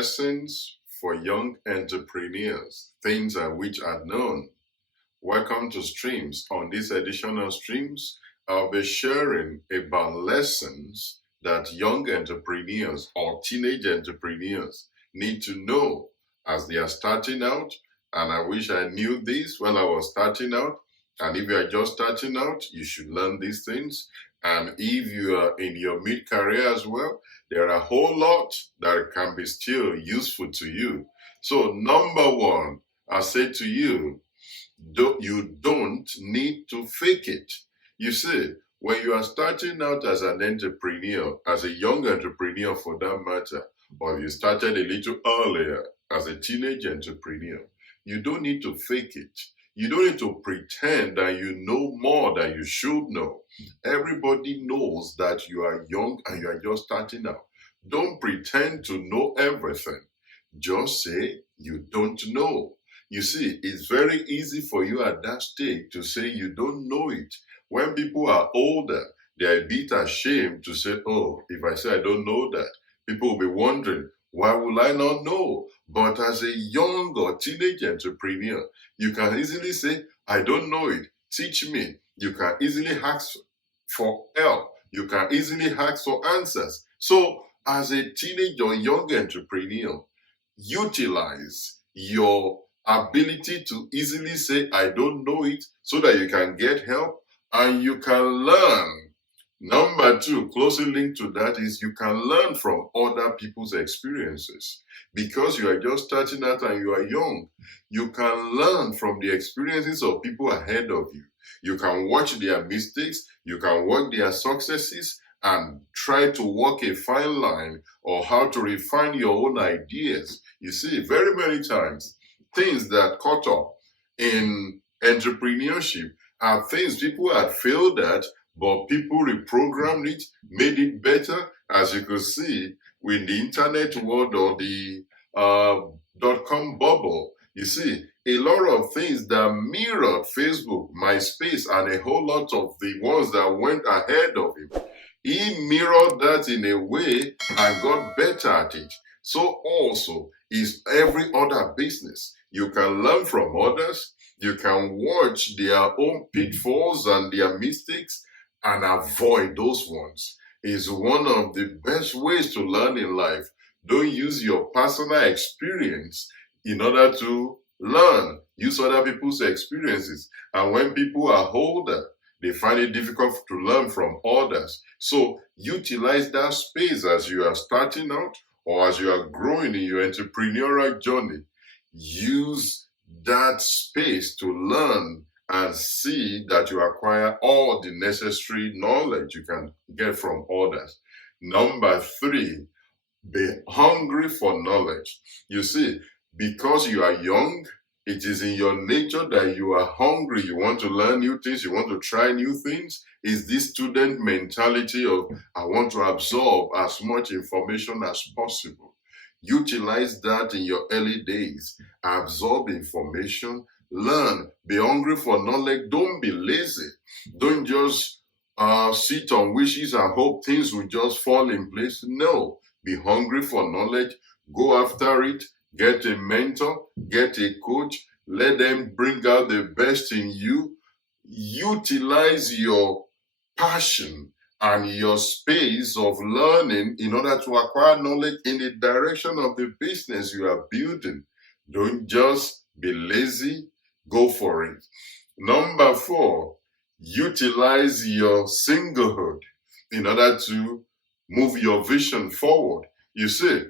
Lessons for young entrepreneurs, things are which are known. Welcome to Streams. On this edition of Streams, I'll be sharing about lessons that young entrepreneurs or teenage entrepreneurs need to know as they are starting out. And I wish I knew this when I was starting out. And if you are just starting out, you should learn these things. And if you are in your mid-career as well, there are a whole lot that can be still useful to you. So number one, I say to you, you don't need to fake it. You see, when you are starting out as an entrepreneur, as a young entrepreneur for that matter, or you started a little earlier as a teenage entrepreneur, you don't need to fake it. You don't need to pretend that you know more than you should know. Everybody knows that you are young and you are just starting out. Don't pretend to know everything. Just say you don't know. You see, it's very easy for you at that stage to say you don't know it. When people are older, they are a bit ashamed to say, oh, if I say I don't know that, people will be wondering, why will I not know? But as a young or teenage entrepreneur, you can easily say, I don't know it. Teach me. You can easily ask for help. You can easily ask for answers. So as a teenage or young entrepreneur, utilize your ability to easily say, I don't know it, so that you can get help and you can learn. Number two, closely linked to that is you can learn from other people's experiences. Because you are just starting out and you are young, you can learn from the experiences of people ahead of you. You can watch their mistakes, you can watch their successes, and try to walk a fine line or how to refine your own ideas. You see, very many times, things that caught up in entrepreneurship are things people had failed at, but people reprogrammed it, made it better, as you could see with the internet world or the dot-com bubble. You see, a lot of things that mirrored Facebook, MySpace, and a whole lot of the ones that went ahead of him. He mirrored that in a way and got better at it. So also is every other business. You can learn from others. You can watch their own pitfalls and their mistakes and avoid those ones. Is one of the best ways to learn in life. Don't use your personal experience in order to learn. Use other people's experiences. And when people are older, they find it difficult to learn from others. So utilize that space as you are starting out or as you are growing in your entrepreneurial journey. Use that space to learn and see that you acquire all the necessary knowledge you can get from others. Number three, be hungry for knowledge. You see, because you are young, it is in your nature that you are hungry. You want to learn new things. You want to try new things. Is this student mentality of, I want to absorb as much information as possible. Utilize that in your early days. Absorb information. Learn. Be hungry for knowledge. Don't be lazy. Don't just sit on wishes and hope things will just fall in place. No. Be hungry for knowledge. Go after it. Get a mentor, get a coach, let them bring out the best in you. Utilize your passion and your space of learning in order to acquire knowledge in the direction of the business you are building. Don't just be lazy, go for it. Number four, utilize your singlehood in order to move your vision forward. You see,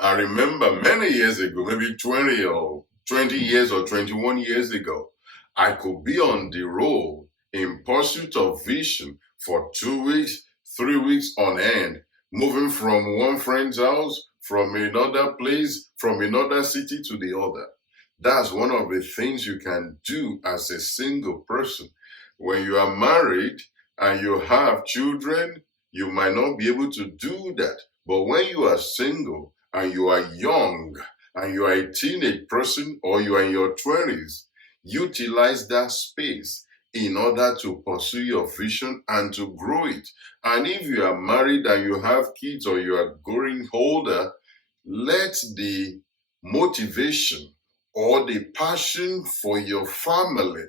I remember many years ago, maybe 20 years or 21 years ago, I could be on the road in pursuit of vision for 2 weeks, 3 weeks on end, moving from one friend's house, from another place, from another city to the other. That's one of the things you can do as a single person. When you are married and you have children, you might not be able to do that. But when you are single, and you are young, and you are a teenage person, or you are in your 20s, utilize that space in order to pursue your vision and to grow it. And if you are married and you have kids or you are growing older, let the motivation or the passion for your family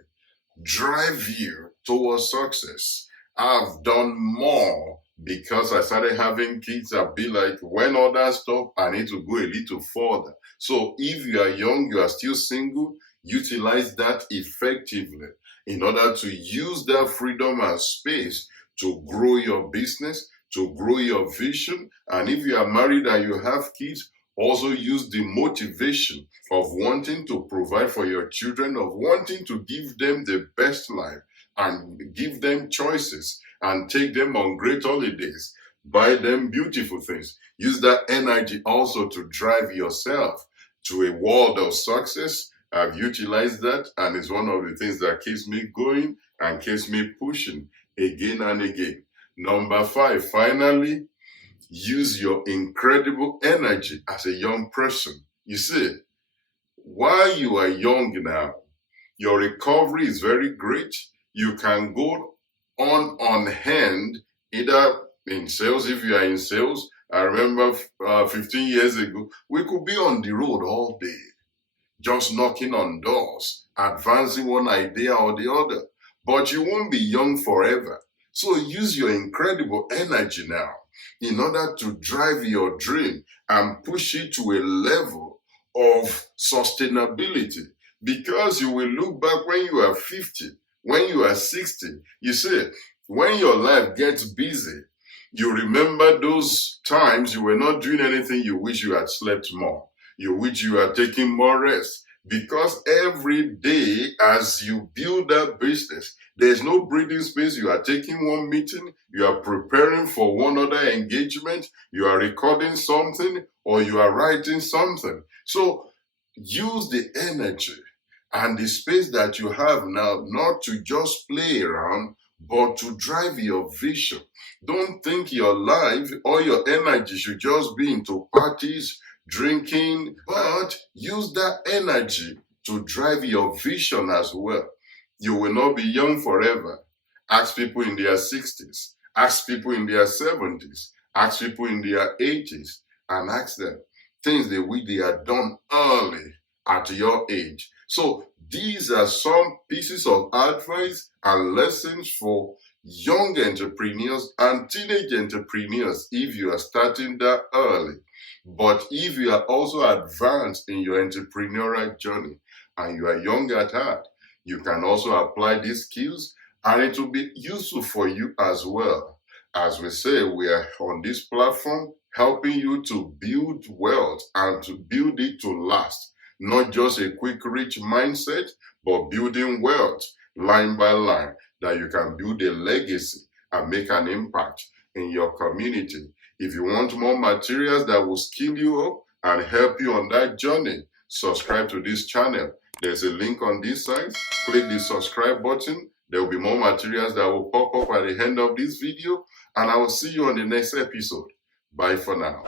drive you towards success. I've done more because I started having kids. I'll be like, when others stop, I need to go a little further. So if you are young, you are still single, utilize that effectively in order to use that freedom and space to grow your business, to grow your vision. And if you are married and you have kids, also use the motivation of wanting to provide for your children, of wanting to give them the best life and give them choices and take them on great holidays, buy them beautiful things. Use that energy also to drive yourself to a world of success. I've utilized that, and it's one of the things that keeps me going and keeps me pushing again and again. Number 5, finally, use your incredible energy as a young person. You see, while you are young now, your recovery is very great. You can go on hand, either in sales, if you are in sales. I remember 15 years ago, we could be on the road all day, just knocking on doors, advancing one idea or the other. But you won't be young forever. So use your incredible energy now in order to drive your dream and push it to a level of sustainability. Because you will look back when you are 50, when you are 60, you see, when your life gets busy, you remember those times you were not doing anything, you wish you had slept more. You wish you had taken more rest. Because every day as you build that business, there's no breathing space. You are taking one meeting, you are preparing for one other engagement, you are recording something, or you are writing something. So use the energy and the space that you have now not to just play around, but to drive your vision. Don't think your life or your energy should just be into parties, drinking, but use that energy to drive your vision as well. You will not be young forever. Ask people in their 60s, ask people in their 70s, ask people in their 80s, and ask them things they wish they had done early at your age. So these are some pieces of advice and lessons for young entrepreneurs and teenage entrepreneurs if you are starting that early. But if you are also advanced in your entrepreneurial journey and you are young at heart, you can also apply these skills and it will be useful for you as well. As we say, we are on this platform helping you to build wealth and to build it to last. Not just a quick rich mindset, but building wealth line by line that you can build a legacy and make an impact in your community. If you want more materials that will skill you up and help you on that journey, subscribe to this channel. There's a link on this side. Click the subscribe button. There will be more materials that will pop up at the end of this video, and I will see you on the next episode. Bye for now.